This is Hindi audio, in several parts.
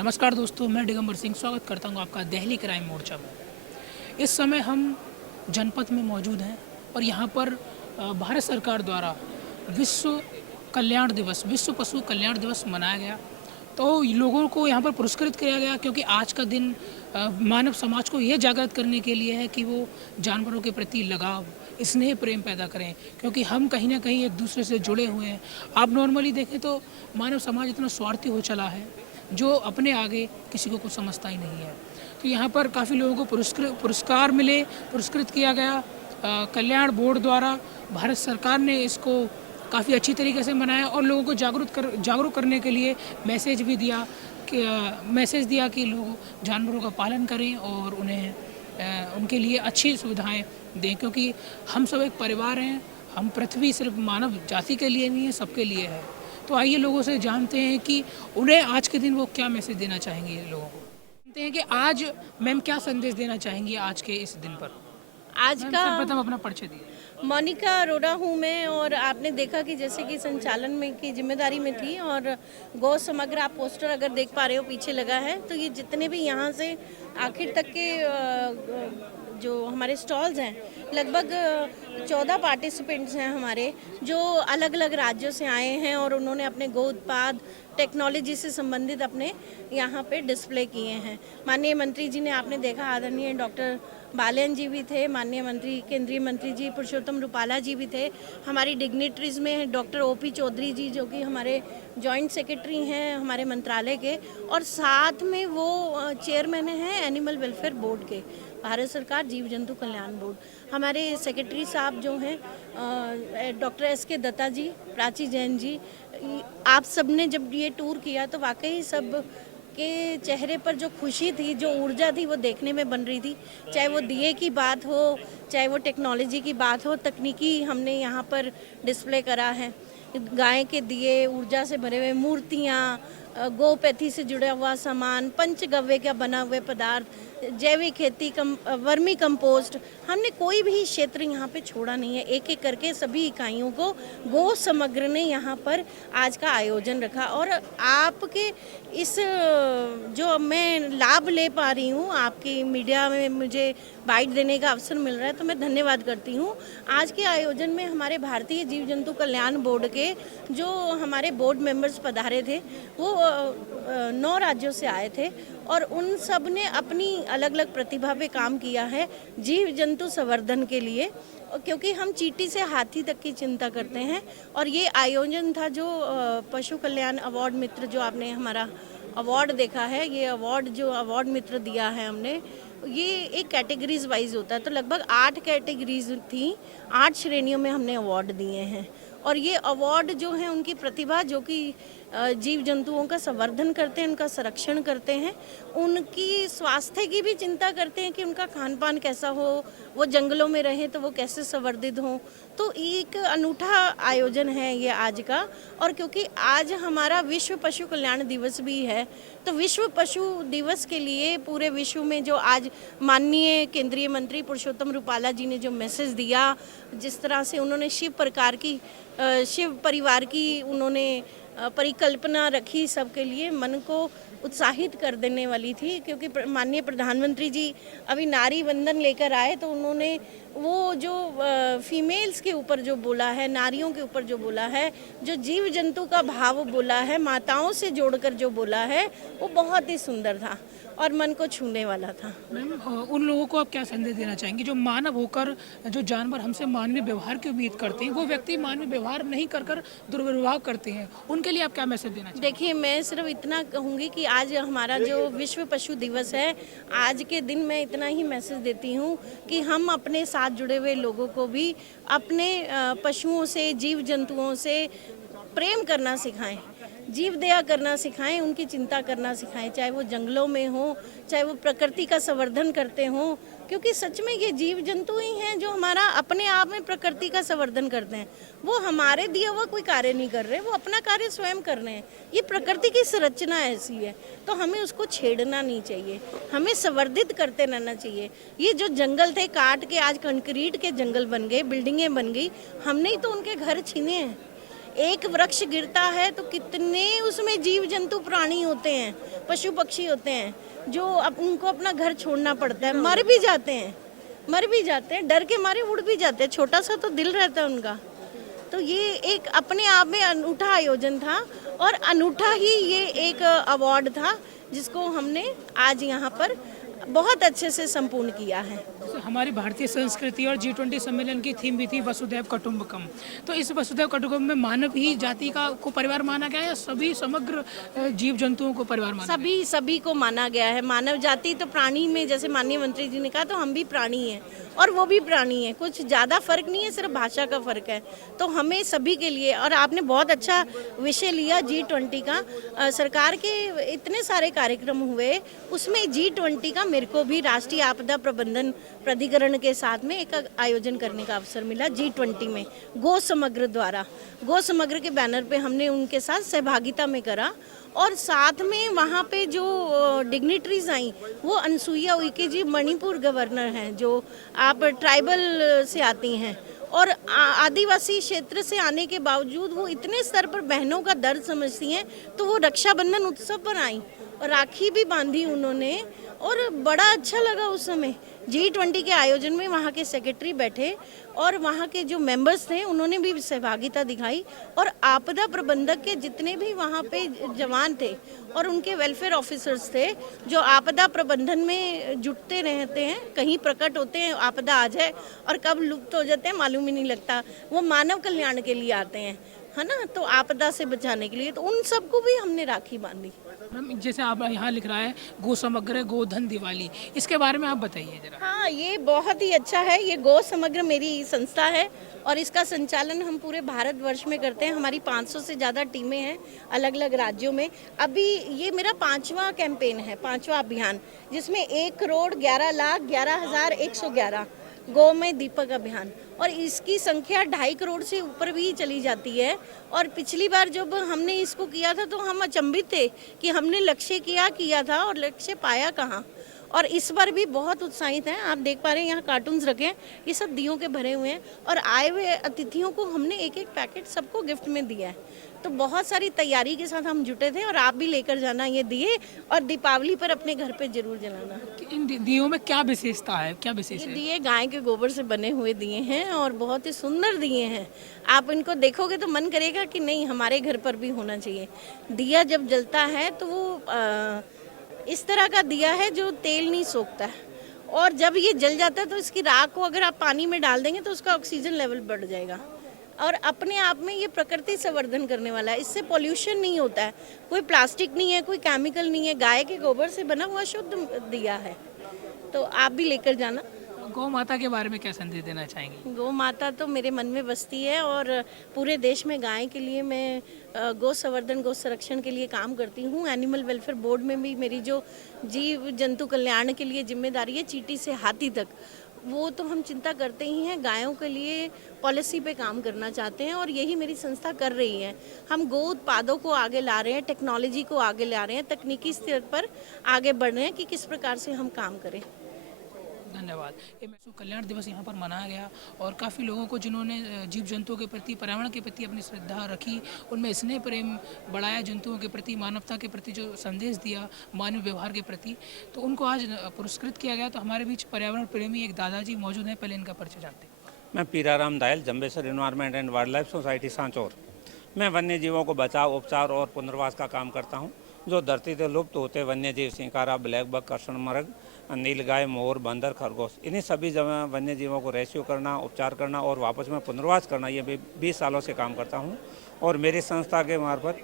नमस्कार दोस्तों, मैं दिगंबर सिंह स्वागत करता हूं आपका दिल्ली क्राइम मोर्चा में। इस समय हम जनपद में मौजूद हैं और यहाँ पर भारत सरकार द्वारा विश्व कल्याण दिवस, विश्व पशु कल्याण दिवस मनाया गया। तो लोगों को यहाँ पर पुरस्कृत किया गया क्योंकि आज का दिन मानव समाज को ये जागृत करने के लिए है कि वो जानवरों के प्रति लगाव, स्नेह, प्रेम पैदा करें, क्योंकि हम कहीं ना कहीं एक दूसरे से जुड़े हुए हैं। आप नॉर्मली देखें तो मानव समाज इतना स्वार्थी हो चला है जो अपने आगे किसी को कुछ समझता ही नहीं है। तो यहाँ पर काफ़ी लोगों को पुरस्कार मिले, पुरस्कृत किया गया। कल्याण बोर्ड द्वारा भारत सरकार ने इसको काफ़ी अच्छी तरीके से मनाया और लोगों को जागरूक करने के लिए मैसेज दिया कि लोग जानवरों का पालन करें और उन्हें उनके लिए अच्छी सुविधाएं दें, क्योंकि हम सब एक परिवार हैं। हम पृथ्वी सिर्फ मानव जाति के लिए नहीं है, सबके लिए है। तो आइए लोगों से जानते हैं कि उन्हें आज के दिन वो क्या मैसेज देना चाहेंगे लोगों को। जानते हैं कि आज मैम क्या संदेश देना चाहेंगी आज के इस दिन पर। आज मैम का सर्वप्रथम अपना परिचय दिए। मोनिका अरोड़ा हूँ मैं, और आपने देखा कि जैसे कि संचालन में की जिम्मेदारी में थी, और गौ समग्र आप पोस्टर अगर देख पा रहे हो पीछे लगा है, तो ये जितने भी यहाँ से आखिर तक के जो हमारे स्टॉल्स हैं, लगभग 14 पार्टिसिपेंट्स हैं हमारे, जो अलग अलग राज्यों से आए हैं और उन्होंने अपने गो उत्पाद टेक्नोलॉजी से संबंधित अपने यहाँ पे डिस्प्ले किए हैं। माननीय मंत्री जी ने आपने देखा, आदरणीय डॉक्टर बालन जी भी थे, माननीय मंत्री केंद्रीय मंत्री जी पुरुषोत्तम रुपाला जी भी थे। हमारी डिग्निटरीज में डॉक्टर ओपी चौधरी जी, जो कि हमारे जॉइंट सेक्रेटरी हैं हमारे मंत्रालय के, और साथ में वो चेयरमैन हैं एनिमल वेलफेयर बोर्ड के, भारत सरकार जीव जंतु कल्याण बोर्ड। हमारे सेक्रेटरी साहब जो हैं डॉक्टर एस.के. दत्ता जी, प्राची जैन जी, आप सब ने जब ये टूर किया तो वाकई सब के चेहरे पर जो खुशी थी, जो ऊर्जा थी, वो देखने में बन रही थी। चाहे वो दिए की बात हो, चाहे वो टेक्नोलॉजी की बात हो, तकनीकी हमने यहाँ पर डिस्प्ले करा है। गाय के दिए, ऊर्जा से भरे हुए मूर्तियाँ, गोपैथी से जुड़ा हुआ सामान, पंचगव्य का बना हुए पदार्थ, जैविक खेती, वर्मी कंपोस्ट, हमने कोई भी क्षेत्र यहाँ पे छोड़ा नहीं है। एक एक करके सभी इकाइयों को गो समग्र ने यहाँ पर आज का आयोजन रखा, और आपके इस जो मैं लाभ ले पा रही हूँ, आपकी मीडिया में मुझे बाइट देने का अवसर मिल रहा है, तो मैं धन्यवाद करती हूँ। आज के आयोजन में हमारे भारतीय जीव जंतु कल्याण बोर्ड के जो हमारे बोर्ड मेंबर्स पधारे थे, वो 9 राज्यों से आए थे, और उन सब ने अपनी अलग अलग प्रतिभा पे काम किया है जीव जंतु संवर्धन के लिए, क्योंकि हम चींटी से हाथी तक की चिंता करते हैं। और ये आयोजन था जो पशु कल्याण अवार्ड मित्र, जो आपने हमारा अवार्ड देखा है, ये अवार्ड जो अवार्ड मित्र दिया है हमने, ये एक कैटेगरीज वाइज होता है, तो लगभग 8 कैटेगरीज थी, 8 श्रेणियों में हमने अवार्ड दिए हैं। और ये अवार्ड जो है उनकी प्रतिभा, जो कि जीव जंतुओं का संवर्धन करते हैं, उनका संरक्षण करते हैं, उनकी स्वास्थ्य की भी चिंता करते हैं कि उनका खान पान कैसा हो, वो जंगलों में रहें तो वो कैसे संवर्धित हों। तो एक अनूठा आयोजन है ये आज का। और क्योंकि आज हमारा विश्व पशु कल्याण दिवस भी है, तो विश्व पशु दिवस के लिए पूरे विश्व में जो आज माननीय केंद्रीय मंत्री पुरुषोत्तम रुपाला जी ने जो मैसेज दिया, जिस तरह से उन्होंने शिव परिवार की उन्होंने परिकल्पना रखी, सबके लिए मन को उत्साहित कर देने वाली थी। क्योंकि माननीय प्रधानमंत्री जी अभी नारी वंदन लेकर आए, तो उन्होंने वो जो फीमेल्स के ऊपर जो बोला है, नारियों के ऊपर जो बोला है, जो जीव जंतु का भाव बोला है, माताओं से जोड़कर जो बोला है, वो बहुत ही सुंदर था और मन को छूने वाला था। मैम उन लोगों को आप क्या संदेश देना चाहेंगे जो मानव होकर, जो जानवर हमसे मानवीय व्यवहार की उम्मीद करते हैं, वो व्यक्ति मानवीय व्यवहार नहीं कर दुर्व्यवहार करते हैं, उनके लिए आप क्या मैसेज देना चाहेंगे? देखिए, मैं सिर्फ इतना कहूँगी कि आज हमारा जो विश्व पशु दिवस है, आज के दिन मैं इतना ही मैसेज देती हूँ कि हम अपने साथ जुड़े हुए लोगों को भी अपने पशुओं से, जीव जंतुओं से प्रेम करना सिखाएं, जीव दया करना सिखाएं, उनकी चिंता करना सिखाएं, चाहे वो जंगलों में हो, चाहे वो प्रकृति का संवर्धन करते हों, क्योंकि सच में ये जीव जंतु ही हैं जो हमारा अपने आप में प्रकृति का संवर्धन करते हैं। वो हमारे दिया हुआ कोई कार्य नहीं कर रहे, वो अपना कार्य स्वयं कर रहे हैं। ये प्रकृति की संरचना ऐसी है, तो हमें उसको छेड़ना नहीं चाहिए, हमें संवर्धित करते रहना चाहिए। ये जो जंगल थे काट के आज कंक्रीट के जंगल बन गए, बिल्डिंगें बन गई, हमने ही तो उनके घर छीने हैं। एक वृक्ष गिरता है तो कितने उसमें जीव जंतु प्राणी होते हैं, पशु पक्षी होते हैं जो उनको अपना घर छोड़ना पड़ता है, मर भी जाते हैं, डर के मारे उड़ भी जाते हैं, छोटा सा तो दिल रहता है उनका। तो ये एक अपने आप में अनूठा आयोजन था और अनूठा ही ये एक अवार्ड था जिसको हमने आज यहाँ पर बहुत अच्छे से संपूर्ण किया है। हमारी भारतीय संस्कृति और G20 सम्मेलन की थीम भी थी वसुधैव कुटुंबकम। तो इस वसुधैव कुटुंबकम में मानव ही जाति का को परिवार माना गया है या सभी समग्र जीव जंतुओं को परिवार माना सभी को माना गया है। मानव जाति तो प्राणी में, जैसे माननीय मंत्री जी ने कहा, तो हम भी प्राणी हैं और वो भी प्राणी है, कुछ ज़्यादा फर्क नहीं है, सिर्फ भाषा का फर्क है। तो हमें सभी के लिए, और आपने बहुत अच्छा विषय लिया G20 का। सरकार के इतने सारे कार्यक्रम हुए, उसमें G20 का मेरे को भी राष्ट्रीय आपदा प्रबंधन प्राधिकरण के साथ में एक आयोजन करने का अवसर मिला G20 में। गो समग्र द्वारा, गो समग्र के बैनर पे हमने उनके साथ सहभागिता में करा और साथ में वहाँ पे जो डिग्निटरीज आई वो अनसुईया उइके जी मणिपुर गवर्नर हैं, जो आप ट्राइबल से आती हैं और आदिवासी क्षेत्र से आने के बावजूद वो इतने स्तर पर बहनों का दर्द समझती हैं, तो वो रक्षाबंधन उत्सव पर आई और राखी भी बांधी उन्होंने और बड़ा अच्छा लगा उस समय। G20 के आयोजन में वहाँ के सेक्रेटरी बैठे और वहाँ के जो मेंबर्स थे उन्होंने भी सहभागिता दिखाई और आपदा प्रबंधक के जितने भी वहाँ पे जवान थे और उनके वेलफेयर ऑफिसर्स थे जो आपदा प्रबंधन में जुटते रहते हैं, कहीं प्रकट होते हैं, आपदा आ जाए और कब लुप्त हो जाते हैं मालूम ही नहीं लगता, वो मानव कल्याण के लिए आते हैं, है ना, तो आपदा से बचाने के लिए, तो उन सबको भी हमने राखी बांधी। जैसे आप यहाँ लिख रहा है गो समग्र गोधन दिवाली, इसके बारे में आप बताइए जरा। हाँ, ये बहुत ही अच्छा है। ये गो समग्र मेरी संस्था है और इसका संचालन हम पूरे भारतवर्ष में करते हैं। हमारी 500 से ज़्यादा टीमें हैं अलग अलग राज्यों में। अभी ये मेरा 5वां कैंपेन है, 5वां अभियान, जिसमें 1,11,11,111 गौ में दीपक अभियान, और इसकी संख्या 2.5 करोड़ से ऊपर भी चली जाती है। और पिछली बार जब हमने इसको किया था तो हम अचंभित थे कि हमने लक्ष्य किया था और लक्ष्य पाया कहाँ। और इस बार भी बहुत उत्साहित हैं। आप देख पा रहे हैं यहाँ कार्टून्स रखे हैं, ये सब दियों के भरे हुए हैं और आए हुए अतिथियों को हमने एक एक पैकेट सबको गिफ्ट में दिया है। तो बहुत सारी तैयारी के साथ हम जुटे थे और आप भी लेकर जाना ये दिए और दीपावली पर अपने घर पे जरूर जलाना। इन दियों में क्या विशेषता है, क्या विशेष ये है? दिए गाय के गोबर से बने हुए दिए हैं और बहुत ही सुंदर दिए हैं। आप इनको देखोगे तो मन करेगा कि नहीं, हमारे घर पर भी होना चाहिए। दिया जब जलता है तो वो इस तरह का दिया है जो तेल नहीं सोखता है और जब ये जल जाता है तो इसकी राख को अगर आप पानी में डाल देंगे तो उसका ऑक्सीजन लेवल बढ़ जाएगा और अपने आप में ये प्रकृति संवर्धन करने वाला है। इससे पॉल्यूशन नहीं होता है, कोई प्लास्टिक नहीं है, कोई केमिकल नहीं है, गाय के गोबर से बना हुआ शुद्ध दिया है। तो आप भी लेकर जाना। गौ माता के बारे में क्या संदेश देना चाहेंगे? गौ माता तो मेरे मन में बसती है और पूरे देश में गाय के लिए मैं गौ संवर्धन, गौ संरक्षण के लिए काम करती हूँ। एनिमल वेलफेयर बोर्ड में भी मेरी जो जीव जंतु कल्याण के लिए जिम्मेदारी है, चींटी से हाथी तक, वो तो हम चिंता करते ही हैं। गायों के लिए पॉलिसी पे काम करना चाहते हैं और यही मेरी संस्था कर रही है। हम गौ उत्पादों को आगे ला रहे हैं, टेक्नोलॉजी को आगे ला रहे हैं, तकनीकी स्तर पर आगे बढ़ रहे हैं कि किस प्रकार से हम काम करें। धन्यवाद। ये विश्व कल्याण दिवस यहाँ पर मनाया गया और काफ़ी लोगों को जिन्होंने जीव जंतुओं के प्रति, पर्यावरण के प्रति अपनी श्रद्धा रखी, उनमें स्नेह प्रेम बढ़ाया, जंतुओं के प्रति, मानवता के प्रति जो संदेश दिया, मानव व्यवहार के प्रति, तो उनको आज पुरस्कृत किया गया। तो हमारे बीच पर्यावरण प्रेमी एक दादाजी मौजूद हैं, पहले इनका परिचय जानते हैं। मैं Piraram Dayal, Jambesar environment and wild life society Sanchore. मैं वन्य जीवों को बचाव, उपचार और पुनर्वास का काम करता हूँ। जो धरती से लुप्त होते वन्य जीव, सिंकारा, ब्लैक बक, कृष्णमृग, नीलगाय, मोर, बंदर, खरगोश, इन्हीं सभी वन्य जीवों को रेस्क्यू करना, उपचार करना और वापस में पुनर्वास करना, ये भी 20 सालों से काम करता हूँ। और मेरी संस्था के मार्फत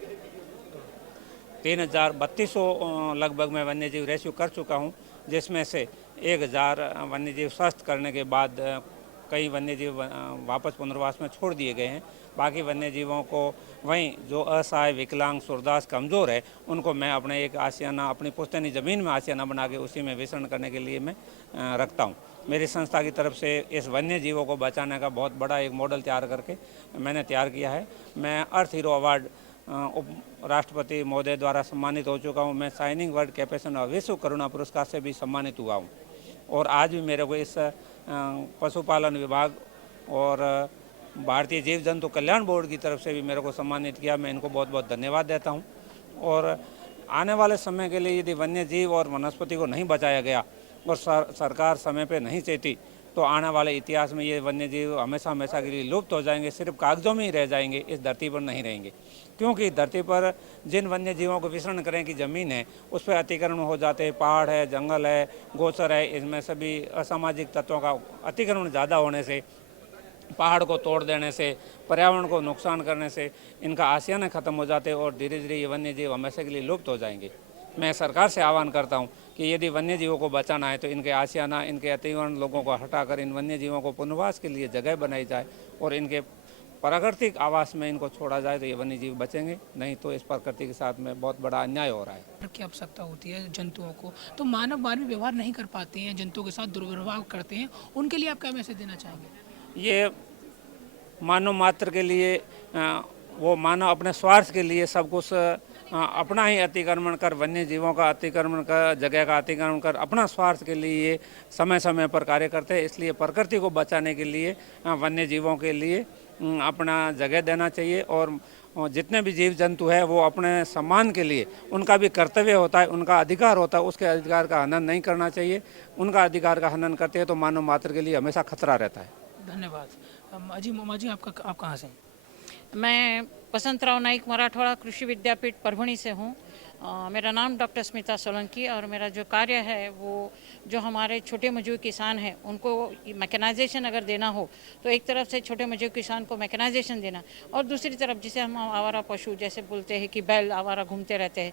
3,3200 लगभग मैं वन्य जीव रेस्क्यू कर चुका हूँ, जिसमें से 1,000 वन्य जीव स्वस्थ करने के बाद कई वन्य जीव वापस पुनर्वास में छोड़ दिए गए हैं। बाकी वन्य जीवों को वहीं जो असहाय, विकलांग, सुरदास, कमज़ोर है, उनको मैं अपने एक आशियाना, अपनी पुश्तैनी ज़मीन में आशियाना बना के उसी में विचरण करने के लिए मैं रखता हूँ। मेरी संस्था की तरफ से इस वन्य जीवों को बचाने का बहुत बड़ा एक मॉडल तैयार करके मैंने तैयार किया है। मैं अर्थ हीरो अवार्ड उप राष्ट्रपति महोदय द्वारा सम्मानित हो चुका हूँ। मैं शाइनिंग वर्ल्ड कैपेशन और विश्व करुणा पुरस्कार से भी सम्मानित हुआ हूँ। और आज भी मेरे को इस पशुपालन विभाग और भारतीय जीव जंतु कल्याण बोर्ड की तरफ से भी मेरे को सम्मानित किया। मैं इनको बहुत बहुत धन्यवाद देता हूँ। और आने वाले समय के लिए यदि वन्य जीव और वनस्पति को नहीं बचाया गया और सरकार समय पे नहीं चेती तो आने वाले इतिहास में ये वन्य जीव हमेशा हमेशा के लिए लुप्त हो जाएंगे, सिर्फ कागजों में ही रह जाएंगे, इस धरती पर नहीं रहेंगे। क्योंकि धरती पर जिन वन्य जीवों को विचरण करें की ज़मीन है उस पर अतिक्रमण हो जाते हैं, पहाड़ है, जंगल है, गोचर है, इसमें सभी असामाजिक तत्वों का अतिक्रमण ज़्यादा होने से, पहाड़ को तोड़ देने से, पर्यावरण को नुकसान करने से इनका आशियाने ख़त्म हो जाते हैं और धीरे धीरे ये वन्य जीव हमेशा के लिए लुप्त हो जाएंगे। मैं सरकार से आह्वान करता हूं कि यदि वन्य जीवों को बचाना है तो इनके आशियाना, इनके अतिक्रमण लोगों को हटाकर इन वन्य जीवों को पुनर्वास के लिए जगह बनाई जाए और इनके प्राकृतिक आवास में इनको छोड़ा जाए तो ये वन्य जीव बचेंगे, नहीं तो इस प्रकृति के साथ में बहुत बड़ा अन्याय हो रहा है। की आवश्यकता होती है जंतुओं को, तो मानव मानवीय व्यवहार नहीं कर पाते हैं, जंतुओं के साथ दुर्व्यवहार करते हैं, उनके लिए आप क्या मैसेज देना चाहेंगे? ये मानव मात्र के लिए वो मानव अपने स्वार्थ के लिए सब कुछ अपना ही अतिक्रमण कर, वन्य जीवों का अतिक्रमण कर, जगह का अतिक्रमण कर अपना स्वार्थ के लिए समय समय पर कार्य करते हैं। इसलिए प्रकृति को बचाने के लिए वन्य जीवों के लिए अपना जगह देना चाहिए और जितने भी जीव जंतु है वो अपने सम्मान के लिए, उनका भी कर्तव्य होता है, उनका अधिकार होता है, उसके अधिकार का हनन नहीं करना चाहिए। उनका अधिकार का हनन करते हैं तो मानव मात्र के लिए हमेशा खतरा रहता है। धन्यवाद। अजी मोमा जी, आप कहाँ से हैं? मैं वसंतराव नाइक मराठवाड़ा कृषि विद्यापीठ परभणी से हूँ। मेरा नाम डॉक्टर स्मिता सोलंकी और मेरा जो कार्य है वो जो हमारे छोटे मजदूर किसान हैं उनको मैकेनाइजेशन अगर देना हो तो एक तरफ से छोटे मजदूर किसान को मैकेनाइजेशन देना और दूसरी तरफ जिसे हम आवारा पशु जैसे बोलते हैं कि बैल आवारा घूमते रहते हैं,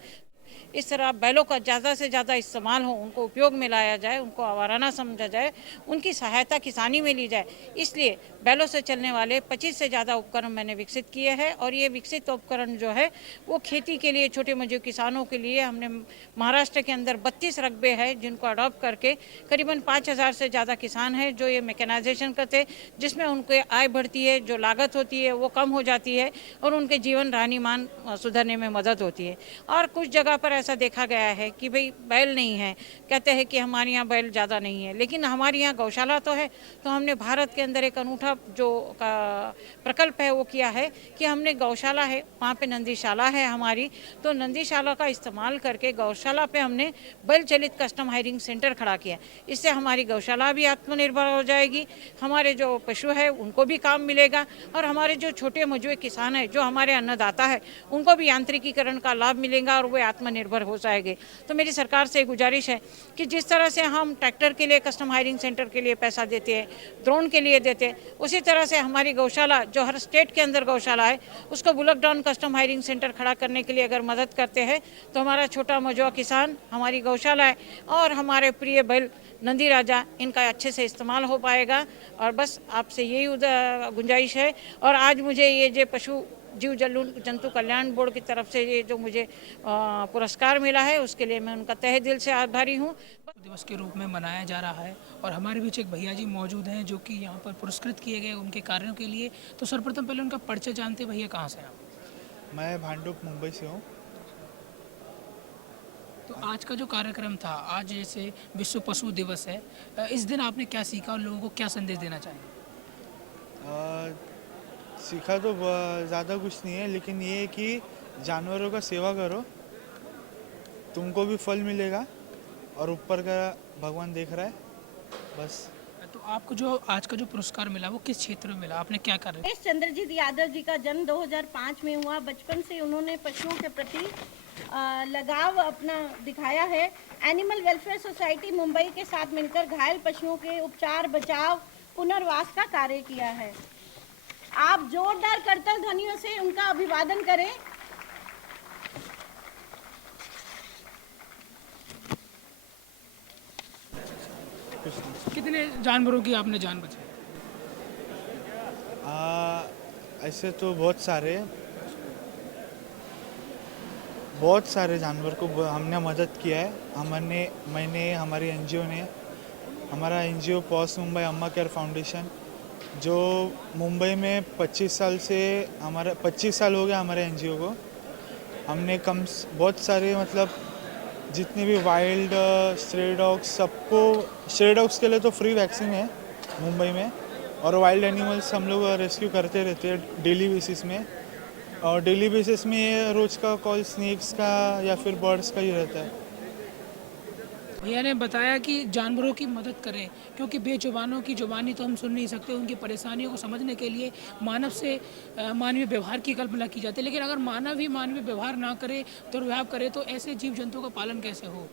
इस तरह बैलों का ज़्यादा से ज़्यादा इस्तेमाल हो, उनको उपयोग में लाया जाए, उनको आवारा ना समझा जाए, उनकी सहायता किसानी में ली जाए। इसलिए बैलों से चलने वाले 25 से ज़्यादा उपकरण मैंने विकसित किए हैं और ये विकसित उपकरण जो है वो खेती के लिए छोटे मजदूर किसानों के लिए हमने महाराष्ट्र के अंदर 32 रकबे हैं जिनको अडॉप्ट करके करीबन 5000 से ज़्यादा किसान हैं जो ये मैकेनाइजेशन करते, जिसमें उनके आय बढ़ती है, जो लागत होती है वो कम हो जाती है और उनके जीवन रहनीमान सुधरने में मदद होती है। और कुछ जगह पर ऐसा देखा गया है कि भाई बैल नहीं है, कहते हैं कि हमारे यहाँ बैल ज़्यादा नहीं है, लेकिन हमारे यहाँ गौशाला तो है। तो हमने भारत के अंदर एक अनूठा जो प्रकल्प है वो किया है कि हमने गौशाला है, वहाँ पे नंदीशाला है हमारी, तो नंदीशाला का इस्तेमाल करके गौशाला पे हमने बैल चलित कस्टम हायरिंग सेंटर खड़ा किया। इससे हमारी गौशाला भी आत्मनिर्भर हो जाएगी, हमारे जो पशु है उनको भी काम मिलेगा और हमारे जो छोटे मजदूर किसान है जो हमारे अन्नदाता है उनको भी यांत्रिकीकरण का लाभ मिलेगा और वे आत्मनिर्भर हो जाएंगे। तो मेरी सरकार से गुजारिश है कि जिस तरह से हम ट्रैक्टर के लिए कस्टम हायरिंग सेंटर के लिए पैसा देते हैं, ड्रोन के लिए देते हैं, उसी तरह से हमारी गौशाला जो हर स्टेट के अंदर गौशाला है उसको bullock down custom hiring centre खड़ा करने के लिए अगर मदद करते हैं तो हमारा छोटा मजदूर किसान, हमारी गौशाला है और हमारे प्रिय बैल नंदी राजा इनका अच्छे से इस्तेमाल हो पाएगा। और बस आपसे यही गुंजाइश है। और आज मुझे ये जो पशु जीव जंतु कल्याण बोर्ड की तरफ से ये जो मुझे पुरस्कार मिला है उसके लिए मैं उनका तहे दिल से आभारी हूँ। दिवस के रूप में मनाया जा रहा है और हमारे बीच एक भैया जी मौजूद हैं जो कि यहाँ पर पुरस्कृत किए गए उनके कार्यों के लिए। तो सर्वप्रथम पहले उनका परिचय जानते। भैया कहाँ से हैं आप? मैं भांडुप मुंबई से हूँ। तो आज का जो कार्यक्रम था, आज जैसे विश्व पशु दिवस है, इस दिन आपने क्या सीखा और लोगों को क्या संदेश देना चाहेंगे? सीखा तो ज़्यादा कुछ नहीं है, लेकिन ये है कि जानवरों का सेवा करो, तुमको भी फल मिलेगा और ऊपर का भगवान देख रहा है। बस। तो आपको जो आज का जो पुरस्कार मिला वो किस क्षेत्र में मिला, आपने क्या कर? चंद्रजीत यादव जी का जन्म 2005 में हुआ। बचपन से उन्होंने पशुओं के प्रति लगाव अपना दिखाया है। एनिमल वेलफेयर सोसाइटी मुंबई के साथ मिलकर घायल पशुओं के उपचार, बचाव, पुनर्वास का कार्य किया है। आप जोरदार करतल ध्वनियों से उनका अभिवादन करें। कितने जानवरों की आपने जान बचाई? ऐसे तो बहुत सारे जानवर को हमने मदद किया है। हमारी एनजीओ ने, हमारा एनजीओ पॉस मुंबई अम्मा केयर फाउंडेशन जो मुंबई में 25 साल हो गया हमारे एनजीओ को। हमने बहुत सारे मतलब जितने भी वाइल्ड स्ट्रे डॉग्स, सबको स्ट्रे डॉग्स के लिए तो फ्री वैक्सीन है मुंबई में, और वाइल्ड एनिमल्स हम लोग रेस्क्यू करते रहते हैं डेली बेसिस में। और डेली बेसिस में ये रोज़ का कॉल स्नेक्स का या फिर बर्ड्स का ही रहता है। भैया ने बताया कि जानवरों की मदद करें, क्योंकि बेजुबानों की जुबानी तो हम सुन नहीं सकते। उनकी परेशानियों को समझने के लिए मानव से मानवीय व्यवहार की कल्पना की जाती है, लेकिन अगर मानव ही मानवीय व्यवहार ना करे, दुर्व्यवहार करे, तो ऐसे जीव जंतुओं का पालन कैसे हो।